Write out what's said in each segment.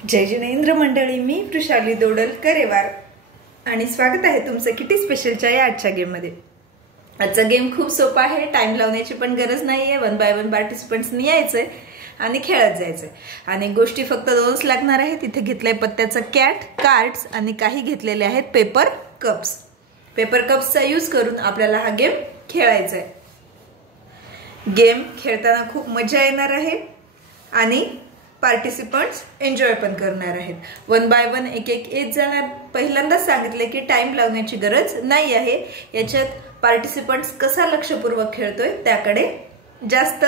जय जिनेंद्र मंडळी, मी वृषाली दोडल करेवार आणि स्वागत आहे तुमचं किटी स्पेशलच्या या आजच्या गेम मध्ये। आजचा गेम खूप सोपा आहे, टाइम लावण्याची पण गरज नाहीये। 1 बाय 1 पार्टिसिपंट्सनी यायचंय आणि खेळत जायचंय आणि गोष्टी फक्त दोनच लागणार आहेत। इथे घेतलंय पत्त्याचा कॅट, कार्ड्स आणि काही घेतलेले आहेत पेपर कप्स। पेपर कप्सचा यूज करून आपल्याला हा गेम खेळायचा आहे। गेम खेळताना खूप मजा येणार आहे आणि पार्टिसिपंट्स एन्जॉय पण करणार आहेत। 1 बाय 1 एक येत जाणार। पहिल्यांदाच सांगितले की टाइम लावण्याची गरज नाही आहे। याच्यात पार्टिसिपंट्स कसा लक्षपूर्वक खेळतोय त्याकडे जास्त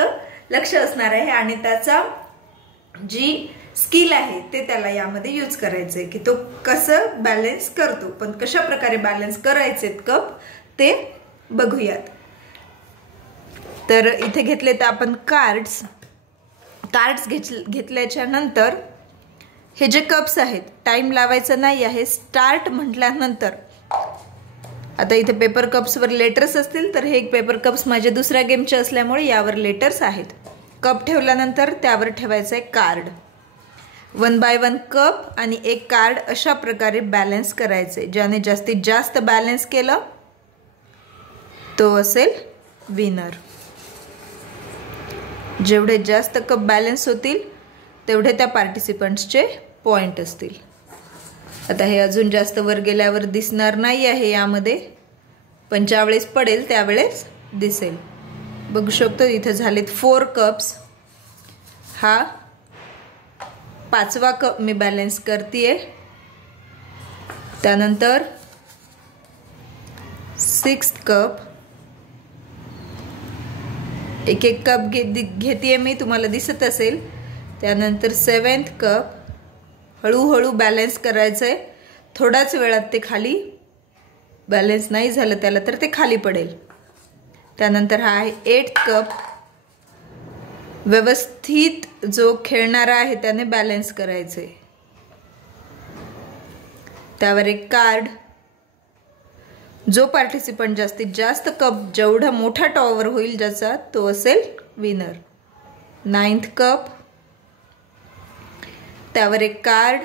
लक्ष असणार आहे आणि त्याचा जी स्किल आहे ते त्याला यामध्ये यूज करायचंय की तो कसं बॅलन्स करतो। पण कशा प्रकारे बॅलन्स करायचे कप ते बघूयात। तर इथे घेतले तर आपण कार्ड्स घेतल्याच्या नंतर हे जे कप्स आहेत टाइम लावायचा नाही आहे। स्टार्ट म्हटल्यानंतर आता इथे पेपर कप्स वर लेटर्स असतील तर हे एक पेपर कप्स माझे दुसऱ्या गेमचे असल्यामुळे यावर लेटर्स आहेत। कप ठेवल्यानंतर त्यावर ठेवायचं आहे कार्ड। 1 बाय 1 कप आणि एक कार्ड अशा प्रकारे बॅलन्स करायचे। ज्याने जास्तीत जास्त बॅलन्स केलं तो असेल विनर। जेवढे जास्त कप बॅलन्स होतील तेवढे त्या पार्टिसिपंट्सचे पॉइंट असतील। आता हे अजून जास्त वर गेल्यावर दिसणार नाही आहे यामध्ये, पण ज्यावेळेस पडेल त्यावेळेस दिसेल। बघू शकतो इथे झालेत 4 कप्स। हा 5वा कप मी बॅलन्स करतेय। त्यानंतर 6th कप, एक एक कप घेतेय मी, तुम्हाला दिसत असेल। त्यानंतर 7th कप, हळूहळू बॅलन्स करायचंय। थोड्याच वेळात ते खाली बॅलन्स नाही झालं त्याला तर ते खाली पडेल। त्यानंतर हा आहे 8th कप। व्यवस्थित जो खेळणारा आहे त्याने बॅलन्स करायचंय। त्यावर एक कार्ड। जो पार्टिसिपंट जास्तीत जास्त कप जेवढा मोठा टॉवर होईल ज्याचा तो असेल विनर। 9th कप, त्यावर एक कार्ड।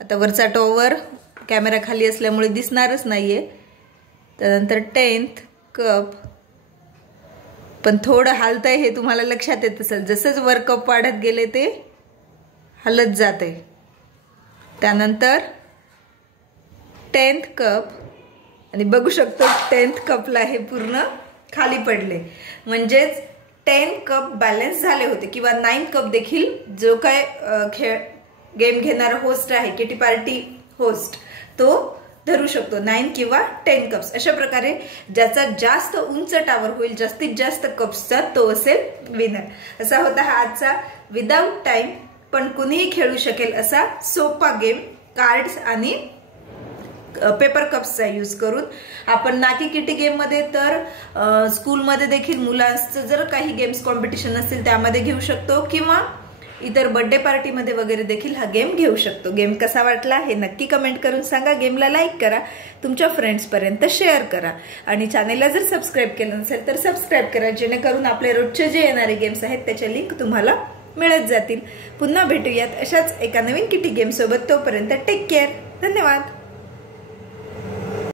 आता वरचा टॉवर कॅमेरा खाली असल्यामुळे दिसणारच नाहीये। त्यानंतर 10th कप, पण थोडं हालतंय हे तुम्हाला लक्षात येत असेल। जसंच वर कप वाढत गेले ते हलत जाते। त्यानंतर 10th कप आणि बघू शकतो 10th कपला हे पूर्ण खाली पडले। म्हणजेच 10 कप बॅलन्स झाले होते किंवा 9 कप देखील जो काय गेम घेणारा होस्ट आहे, किटी पार्टी होस्ट, तो धरू शकतो 9 किंवा 10 कप्स। अशा प्रकारे ज्याचा जास्त उंच टावर होईल जास्तीत जास्त कप्सचा तो असेल विनर। असा होता हा आजचा विदाउट टाइम पण कुणीही खेळू शकेल असा सोपा गेम कार्ड्स आणि पेपर कप्सचा यूज करून। आपण नाकी किटी गेम मध्ये तर स्कूलमध्ये देखील मुलांचं जर काही गेम्स कॉम्पिटिशन असतील त्यामध्ये घेऊ शकतो किंवा इतर बर्थडे पार्टी मध्ये वगैरे देखील हा गेम घेऊ शकतो। गेम कसा वाटला हे नक्की कमेंट करून सांगा। गेमला लाईक करा, तुमच्या फ्रेंड्स पर्यंत शेअर करा आणि चॅनेलला जर सबस्क्राईब केलं नसेल तर सबस्क्राईब करा, जेणेकरून आपले रोजचे जे येणारे गेम्स आहेत त्याचे लिंक तुम्हाला मिळत जातील। पुन्हा भेटूयात अशाच एका नवीन किटी गेम सोबत। तोपर्यंत टेक केअर, धन्यवाद।